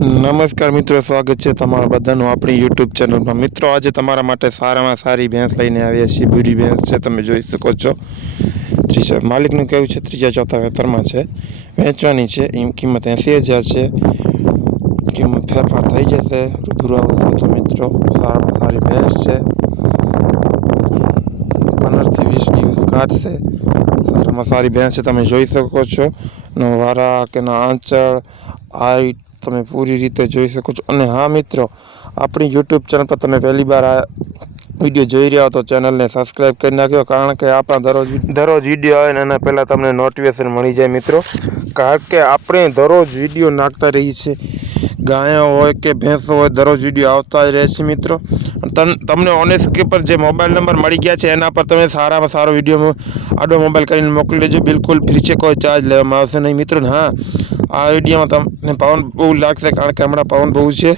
નમસ્કાર મિત્રો, સ્વાગત છે તમારા બધાનું આપણી યુટ્યુબ ચેનલમાં મિત્રો, આજે તમારા માટે સારામાં સારી ભેંસ લઈને આવ્યા છીએ. બુરી ભેંસ છે, તમે જોઈ શકો છો. ત્રીજા, માલિકનું કહેવું છે, ત્રીજા, ચોથા વેતરમાં છે. વેચવાની છે, એમ કિંમત એંસી હજાર છે. કિંમત ફેરફાર થઈ જશે. રૂબરૂ આવશે તો મિત્રો, સારામાં સારી ભેંસ છે. પંદરથી વીસ દિવસ કાઢશે. સારામાં સારી ભેંસ છે, તમે જોઈ શકો છો. વારા કે ના આંચળ, હાઈટ તમે પૂરી રીતે જોઈ શકો છો. અને હા મિત્રો, આપણી યુટ્યુબ ચેનલ પર તમે પહેલી વાર આ વીડિયો જોઈ રહ્યા હો તો ચેનલને સબસ્ક્રાઈબ કરી નાખ્યો, કારણ કે આપણા દરરોજ દરરોજ વીડિયો આવે ને એના પહેલાં તમને નોટિફિકેશન મળી જાય મિત્રો. કારણ કે આપણે દરરોજ વીડિયો નાખતા રહીએ છીએ. ગાયો હોય કે ભેંસો હોય, દરરોજ વીડિયો આવતા જ રહે છે મિત્રો. તમ તમને ઓનેસ્ટ પર જે મોબાઈલ નંબર મળી ગયા છે, એના પર તમે સારામાં સારો વીડિયો આડો મોબાઈલ કરીને મોકલી દેજો. બિલકુલ ફ્રી છે, કોઈ ચાર્જ લેવામાં આવશે નહીં મિત્રો. હા આ વિડીયોમાં તમને પવન બહુ લાગશે કારણ કે હમણાં પવન બહુ છે.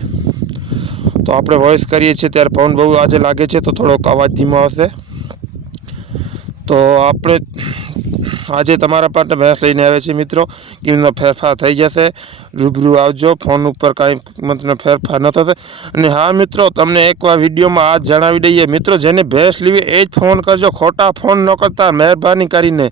તો આપણે વોઇસ કરીએ છીએ ત્યારે પવન બહુ આજે લાગે છે તો થોડોક અવાજ ધીમો આવશે. તો આપણે આજે તમારા માટે ભેંસ લઈને આવે છે મિત્રો. કિંમતનો ફેરફાર થઈ જશે. રૂબરૂ આવજો. ફોન ઉપર કાંઈ કિંમતનો ફેરફાર ન થશે. અને હા મિત્રો, તમને એકવાર વિડીયોમાં આ જણાવી દઈએ. મિત્રો, જેને ભેંસ લેવી એ જ ફોન કરજો. ખોટા ફોન ન કરતા મહેરબાની કરીને.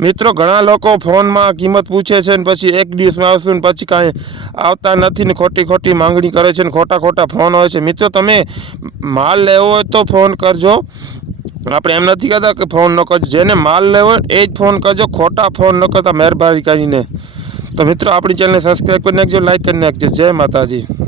મિત્રો, ઘણા લોકો ફોનમાં કિંમત પૂછે છે ને પછી એક દિવસમાં આવશું ને પછી કાંઈ આવતા નથી ને ખોટી ખોટી માંગણી કરે છે ને ખોટા ખોટા ફોન હોય છે. મિત્રો, તમે માલ લેવો હોય તો ફોન કરજો. આપણે એમ નથી કહેતા કે ફોન ન કરજો. જેને માલ લેવો હોય એ જ ફોન કરજો. ખોટા ફોન ન કરતા મહેરબાની કરીને. તો મિત્રો, આપણી ચેનલને સબસ્ક્રાઈબ કરી નાખજો લાઈક કરી નાખજો. જય માતાજી.